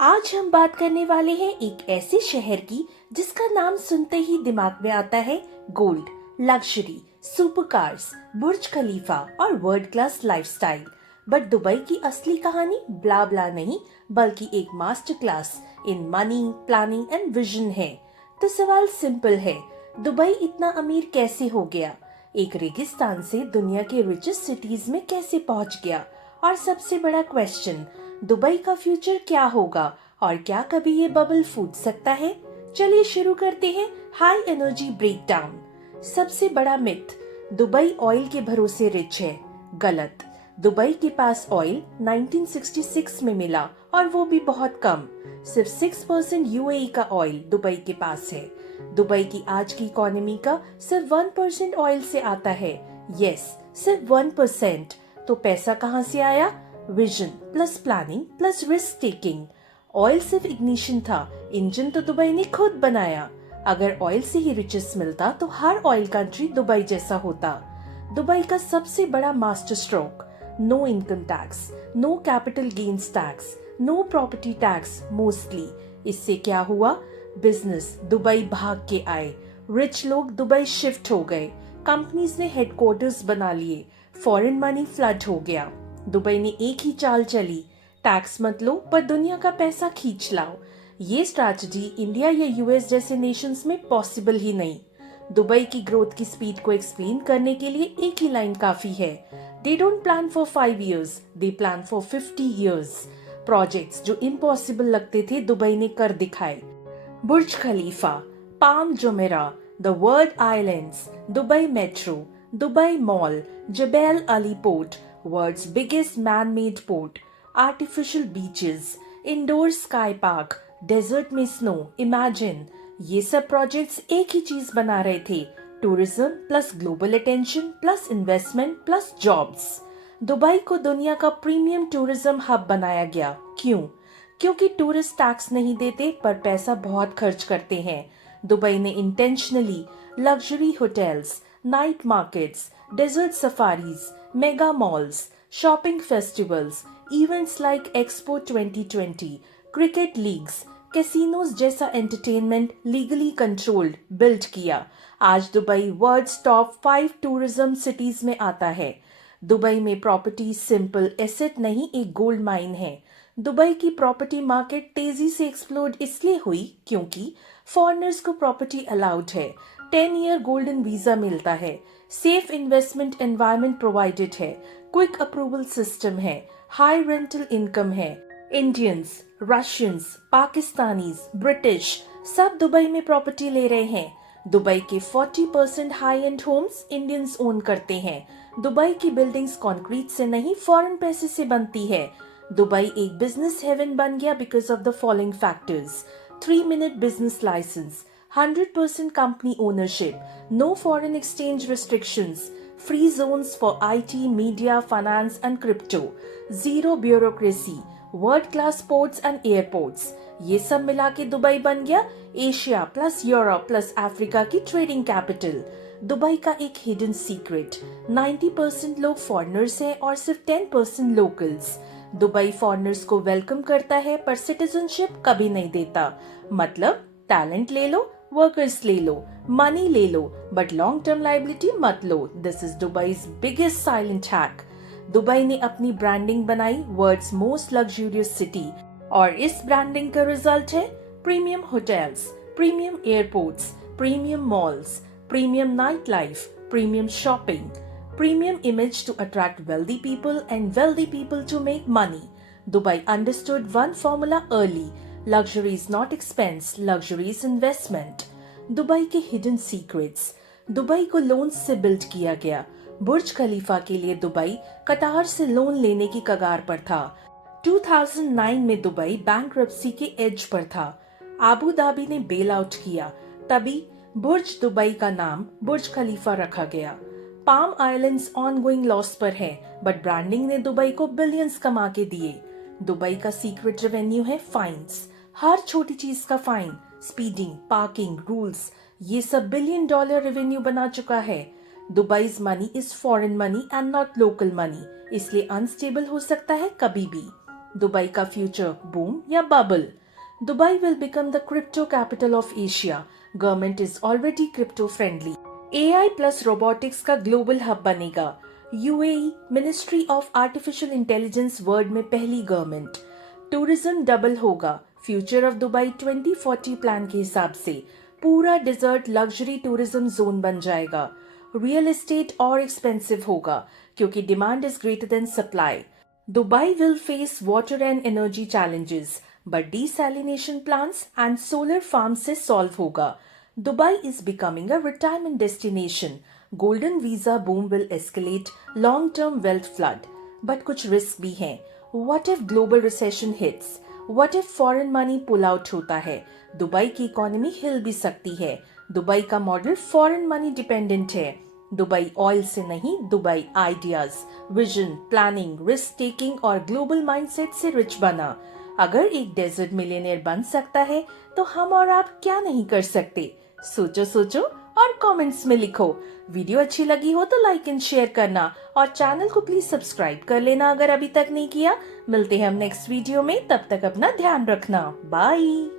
आज हम बात करने वाले हैं एक ऐसे शहर की जिसका नाम सुनते ही दिमाग में आता है गोल्ड, लग्जरी, सुपर कार्स, बुर्ज खलीफा और world class lifestyle. But Dubai की असली कहानी ब्ला ब्ला नहीं, बल्कि एक master class in money, planning and vision है। तो सवाल सिंपल है, दुबई इतना अमीर कैसे हो गया? एक रेगिस्तान से दुनिया के रिचेस्ट सिटीज में कैसे पहुंच गया? और सबसे बड़ा क्वेश्चन, दुबई का फ्यूचर क्या होगा और क्या कभी ये बबल फूट सकता है? चलिए शुरू करते हैं हाई एनर्जी ब्रेकडाउन। सबसे बड़ा मिथ, दुबई ऑयल के भरोसे रिच है। गलत। दुबई के पास ऑयल 1966 में मिला और वो भी बहुत कम। सिर्फ 6% यूएई का ऑयल दुबई के पास है। दुबई की आज की इकोनॉमी का सिर्फ 1% ऑयल से आता है। यस, सिर्फ 1%। तो पैसा कहाँ से आया? Vision plus planning plus risk taking. Oil सिर्फ इग्निशन था, इंजन तो दुबई ने खुद बनाया। अगर ऑयल से ही रिचेस मिलता तो हर ऑयल कंट्री दुबई जैसा होता। दुबई का सबसे बड़ा master stroke, no income tax, no capital gains tax, no property tax mostly. इससे क्या हुआ? बिजनेस दुबई भाग के आए, रिच लोग दुबई शिफ्ट हो गए, कंपनीज ने हेडक्वार्टर्स बना लिए, फॉरेन मनी फ्लड हो गया। दुबई ने एक ही चाल चली, टैक्स मत लो पर दुनिया का पैसा खींच लाओ। ये स्ट्रैटेजी इंडिया या यूएस जैसे नेशंस में पॉसिबल ही नहीं। दुबई की ग्रोथ की स्पीड को एक्सप्लेन करने के लिए एक ही लाइन काफी है, they don't plan for 5 years, they plan for 50 years। Projects जो इम्पॉसिबल लगते थे दुबई ने कर दिखाए। Burj Khalifa, Palm Jumeirah, the World islands, Dubai metro, Dubai mall, Jebel Ali port, world's biggest man-made port, artificial beaches, indoor sky park, desert में snow, imagine. ये सब projects एक ही चीज बना रहे थे, tourism plus global attention plus investment plus jobs. Dubai को दुनिया का प्रीमियम टूरिज्म हब बनाया गया। क्यों? क्योंकि टूरिस्ट टैक्स नहीं देते पर पैसा बहुत खर्च करते हैं। दुबई ने intentionally luxury hotels, night markets, desert safaris, mega malls, shopping festivals, events like Expo 2020, cricket leagues, casinos जैसा एंटरटेनमेंट लीगली कंट्रोल्ड बिल्ड किया। आज Dubai world's top 5 tourism cities में आता है। दुबई में प्रॉपर्टी सिंपल एसेट नहीं, एक गोल्ड माइन है। दुबई की प्रॉपर्टी मार्केट तेजी से एक्सप्लोड इसलिए हुई क्योंकि फॉरेनर्स को प्रॉपर्टी अलाउड है, 10 year गोल्डन वीजा मिलता है, सेफ इन्वेस्टमेंट एनवायरनमेंट प्रोवाइडेड है, क्विक अप्रूवल सिस्टम है, हाई रेंटल इनकम है। इंडियंस, रशियंस, पाकिस्तानीज, ब्रिटिश सब दुबई में प्रॉपर्टी ले रहे हैं। दुबई के 40% high end homes Indians own करते हैं। दुबई की बिल्डिंग्स कंक्रीट से नहीं, फॉरेन पैसे से बनती है। दुबई एक बिजनेस हेवन बन गया because of the following factors: 3 minute business license, 100% company ownership, no foreign exchange restrictions, free zones for IT, media, finance and crypto, zero bureaucracy, world class ports and airports। ये सब मिला के Dubai बन गया Asia plus Europe plus Africa की trading capital. Dubai का एक hidden secret, 90% लोग फॉरेनर्स हैं और सिर्फ 10% लोकल्स। दुबई फॉरेनर्स को वेलकम करता है पर सिटीजनशिप कभी नहीं देता। मतलब टैलेंट ले लो, वर्कर्स ले लो, मनी ले लो, बट लॉन्ग टर्म लाइबिलिटी मत लो। This is Dubai's biggest silent hack. Dubai ने अपनी ब्रांडिंग बनाई वर्ल्ड्स मोस्ट लग्जूरियस सिटी, और इस ब्रांडिंग का रिजल्ट है premium hotels, premium airports, premium malls, premium night life, premium shopping, premium image to attract wealthy people and wealthy people to make money. Dubai understood one formula early: luxury is not expense, luxury is investment. Dubai के hidden secrets, Dubai को loan से build किया गया। बुर्ज खलीफा के लिए Dubai Qatar से loan लेने की कगार पर था। 2009 में दुबई बैंकरप्सी के एज पर था। आबू धाबी ने बेल आउट किया, तभी बुर्ज दुबई का नाम बुर्ज खलीफा रखा गया। पाम आइलैंड्स ऑनगोइंग लॉस पर है, बट ब्रांडिंग ने दुबई को बिलियंस कमा के दिए। दुबई का सीक्रेट रेवेन्यू है फाइन्स, हर छोटी चीज का फाइन, स्पीडिंग, पार्किंग, रूल्स, ये सब $1 billion रेवेन्यू बना चुका है। Dubai's money is foreign money and not local money, इसलिए अनस्टेबल हो सकता है कभी भी। दुबई का फ्यूचर बूम या bubble? Dubai will become the crypto capital of Asia. Government is already crypto friendly. AI plus robotics का ग्लोबल हब बनेगा. UAE ministry of artificial intelligence world में पहली गवर्नमेंट. टूरिज्म डबल होगा. Future of Dubai 2040 plan के हिसाब से पूरा dessert luxury tourism zone बन जाएगा. रियल एस्टेट और एक्सपेंसिव होगा क्योंकि demand is greater than supply. Dubai will face water and energy challenges, but desalination plants and solar farms से solve होगा. Dubai is becoming a retirement destination. Golden visa boom will escalate long-term wealth flood. But कुछ risk भी हैं. What if global recession hits? What if foreign money pull out होता है? Dubai की economy हिल भी सकती है. दुबई का मॉडल फॉरेन मनी डिपेंडेंट है. दुबई ऑयल से नहीं, Dubai ideas, vision, planning, risk taking और ग्लोबल माइंडसेट से रिच बना. अगर एक डेजर्ट मिलियनेयर बन सकता है तो हम और आप क्या नहीं कर सकते? सोचो सोचो और कमेंट्स में लिखो. वीडियो अच्छी लगी हो तो लाइक एंड शेयर करना और चैनल को प्लीज सब्सक्राइब कर लेना अगर अभी तक नहीं किया. मिलते हैं हम नेक्स्ट वीडियो में. तब तक अपना ध्यान रखना. बाय.